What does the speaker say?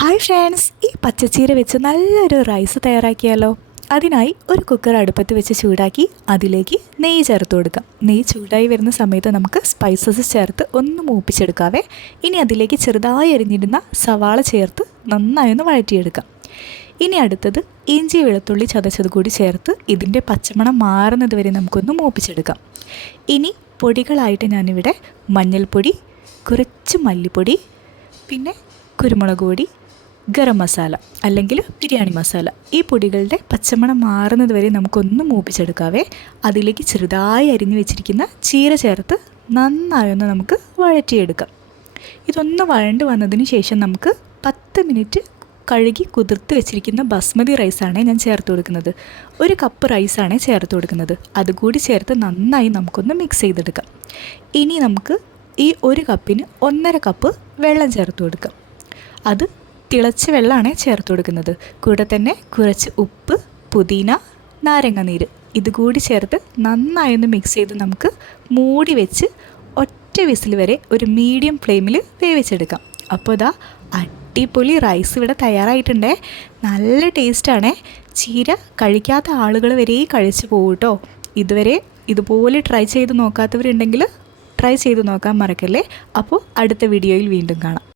Hi friends, ഈ പച്ചച്ചീര വെച്ച് നല്ലൊരു റൈസ് തയ്യാറാക്കിയാലോ. അതിനായി ഒരു കുക്കർ അടുപ്പത്ത് വെച്ച് ചൂടാക്കി അതിലേക്ക് നെയ്യ് ചേർത്ത് കൊടുക്കാം. നെയ്യ് ചൂടായി വരുന്ന സമയത്ത് നമുക്ക് സ്പൈസസ് ചേർത്ത് ഒന്ന് മൂപ്പിച്ചെടുക്കാവേ. ഇനി അതിലേക്ക് ചെറുതായി അരിഞ്ഞിരുന്ന സവാള ചേർത്ത് നന്നായി ഒന്ന് വഴറ്റിയെടുക്കാം. ഇനി അടുത്തത് ഇഞ്ചി വെളുത്തുള്ളി ചതച്ചത് കൂടി ചേർത്ത് ഇതിൻ്റെ പച്ചമണം മാറുന്നത് വരെ നമുക്കൊന്ന് മൂപ്പിച്ചെടുക്കാം. ഇനി പൊടികളായിട്ട് ഞാനിവിടെ മഞ്ഞൾപ്പൊടി, കുറച്ച് മല്ലിപ്പൊടി, പിന്നെ കുരുമുളക് പൊടി, ഗരം മസാല അല്ലെങ്കിൽ ബിരിയാണി മസാല, ഈ പൊടികളുടെ പച്ചമണം മാറുന്നത് വരെ നമുക്കൊന്ന് മൂപ്പിച്ചെടുക്കാവേ. അതിലേക്ക് ചെറുതായി അരിഞ്ഞു വെച്ചിരിക്കുന്ന ചീര ചേർത്ത് നന്നായൊന്ന് നമുക്ക് വഴറ്റിയെടുക്കാം. ഇതൊന്ന് വഴണ്ട് വന്നതിന് ശേഷം നമുക്ക് 10 മിനിറ്റ് കഴുകി കുതിർത്ത് വെച്ചിരിക്കുന്ന ബസ്മതി റൈസാണ് ഞാൻ ചേർത്ത് കൊടുക്കുന്നത്. 1 കപ്പ് റൈസാണ് ചേർത്ത് കൊടുക്കുന്നത്. അതുകൂടി ചേർത്ത് നന്നായി നമുക്കൊന്ന് മിക്സ് ചെയ്തെടുക്കാം. ഇനി നമുക്ക് ഈ 1 കപ്പിന് 1.5 കപ്പ് വെള്ളം ചേർത്ത് കൊടുക്കാം. അത് തിളച്ച വെള്ളമാണ് ചേർത്ത് കൊടുക്കുന്നത്. കൂടെ തന്നെ കുറച്ച് ഉപ്പ്, പുതിന, നാരങ്ങ നീര് ഇതുകൂടി ചേർത്ത് നന്നായി ഒന്ന് മിക്സ് ചെയ്ത് നമുക്ക് മൂടി വെച്ച് ഒറ്റ വിസിൽ വരെ ഒരു മീഡിയം ഫ്ലെയിമിൽ വേവിച്ചെടുക്കാം. അപ്പോൾ ഇതാ അടിപൊളി റൈസ് ഇവിടെ തയ്യാറായിട്ടുണ്ടേ. നല്ല ടേസ്റ്റാണേ. ചീര കഴിക്കാത്ത ആളുകൾ വരെ കഴിച്ചു പോകും കേട്ടോ. ഇതുവരെ ഇതുപോലെ ട്രൈ ചെയ്ത് നോക്കാത്തവരുണ്ടെങ്കിൽ ട്രൈ ചെയ്ത് നോക്കാൻ മറക്കല്ലേ. അപ്പോൾ അടുത്ത വീഡിയോയിൽ വീണ്ടും കാണാം.